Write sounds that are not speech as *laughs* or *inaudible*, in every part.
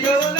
Yo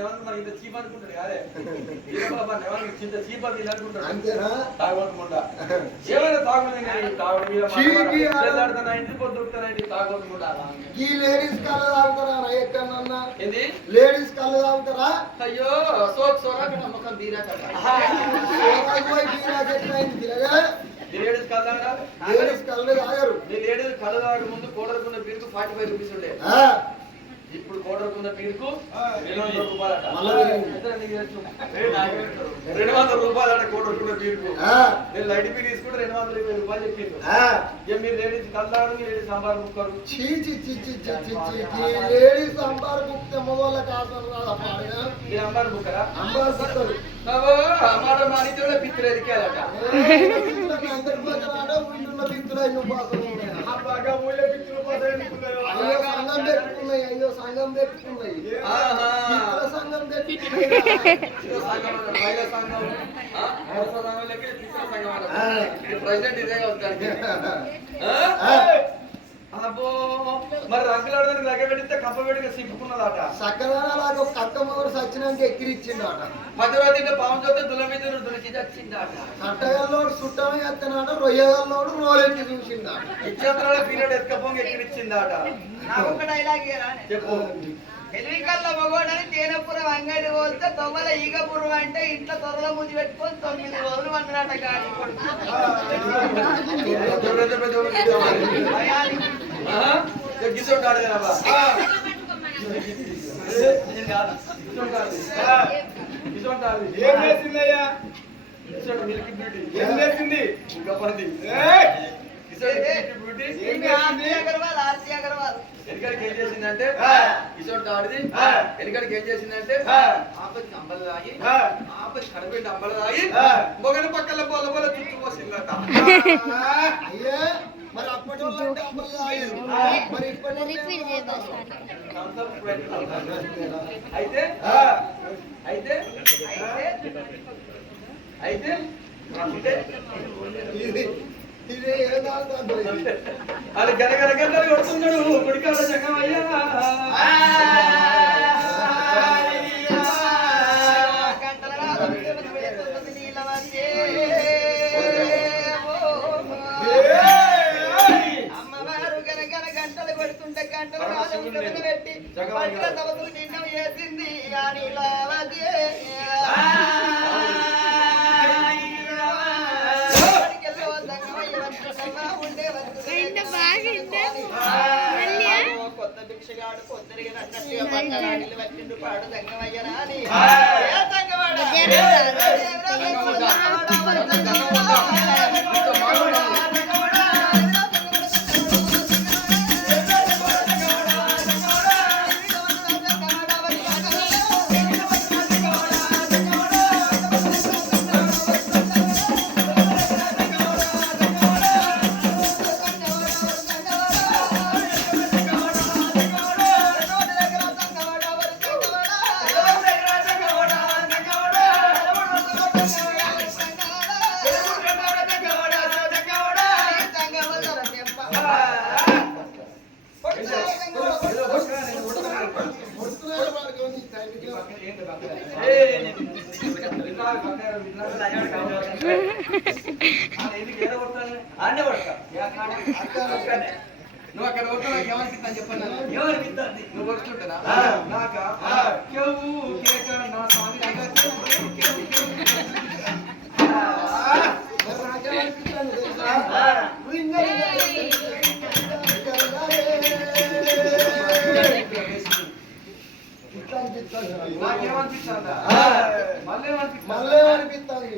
ఎవరు మరి ఇంత చీప్ అనుకుంటాడు కాదే? వీరబాబు అన్న ఎవరు ఇంత చీప్ అని ఇలా అనుకుంటాడు అంతేనా? తాగొట్టుకుండా *laughs* ఏమైనా తాగుతుంది కానీ తాగుడు మీద చీపి ఆ- చెల్లాడుతున్నా ఇంటి పొద్దు దొరుకుతున్నా ఇంటి తాగొట్టుకుండా ఈ లేడీస్ కళ్ళు తాగుతారా ఎక్కడన్నా? ఏంది? లేడీస్ కళ్ళు తాగుతారా? అయ్యో సోక్ సోరాక నమ్మకం తీరా కదా. సోనాకు పోయి తిరగా నీ లేడీస్ లేడీస్ కళ్ళు తాగరు. నీ లేడీస్ కళ్ళు తాగక ముందు కోడరుకున్న పీరుకు ఫార్టీ ఫైవ్ రూపీస్ ఉండే ఇప్పుడు కోడరుకున్న పీడుకు రెండు వందల రూపాయలు అట కోడరుకున్న పీడుకు నేను లైట్ తీసుకుంటే రెండు వందల ఇరవై రూపాయలు చెప్పింది మీరు లేడీస్ కల్లాడు లేడీస్ సాంబార్ ముక్కరు లేడీస్ సాంబార్ ముక్తే మొదల కాసం మీరు అంబార్ ముక్కరా అంబార్ ముక్కరు అమ్మాడ మాణిత్యంలో పిత్తులు ఎదికాలట అందరి పక్కన ఉంటున్న పిత్తులు అయిన బాగా ఊళ్ళో పిత్తులు పోతాయి పెట్టుకున్నాయి ఐదో సంఘం పెట్టుకున్నాయి. ఇతర సంఘం పెట్టుకున్నాయి. ప్రెసిడెంట్ ఇదే వస్తాడు అబ్బో మరి రంగులాడడానికి లగ్గ పెడితే కప్ప పెడితే సిక్కున్నదట సక్కదనాలాగా ఒక అక్క మొదలు సచ్చినాక ఎక్కిరిచ్చిండు అట పదవ తింటే పాము చూస్తే దుల మీద దులిచి చచ్చిందట. కట్టగల్లోడు చుట్టమే ఎత్తనాట రొయ్యగల్లోడు రోలెట్టి చూసిండాట ఇచ్చేతల పీరియడ్ ఎత్కపోంగి ఎక్కిరిచ్చిందట. నాకు ఒక డైలాగ్. చెప్పు. ఎలివికల్ల మగోడని తేనెపురం అంగడి పోతే తొమ్మల ఈగపురం అంటే ఇంట్లో తొరల ముందు పెట్టుకొని తొమ్మిది రోజులు వందనాట గాడి కొడుకు. గిసొంటాడు కదా ఏం చేసిందయ్యా ఏం చేసింది గొప్పది ఎలికడికి చేసిందంటే కిషోర్ దాడిది తాగి ఆపత్తి కడపెట్టి అంబలు తాగి మొగన పక్కల పొల పొల చుట్టుపోసిందట మరి అప్పటి వాళ్ళు మరి ఇప్పటి అయితే అయితే అయితే ఇది ఇది ఏదో అది గనక పెడుతుంటే గంటలు పెట్టి పట్టుల తమకు నిన్న వేసింది అని కొత్త భిక్షగాడు పొద్దురిగిన పక్కన వచ్చిండు పాడు దంగమయ్యనా నువ్వు అక్కడ కొట్టు నాకు ఏమనిపిస్తా చెప్పండి ఏమనిపిస్తా నువ్వు కొడుతుంటా నాకా? మళ్ళీ అనిపిస్తుంది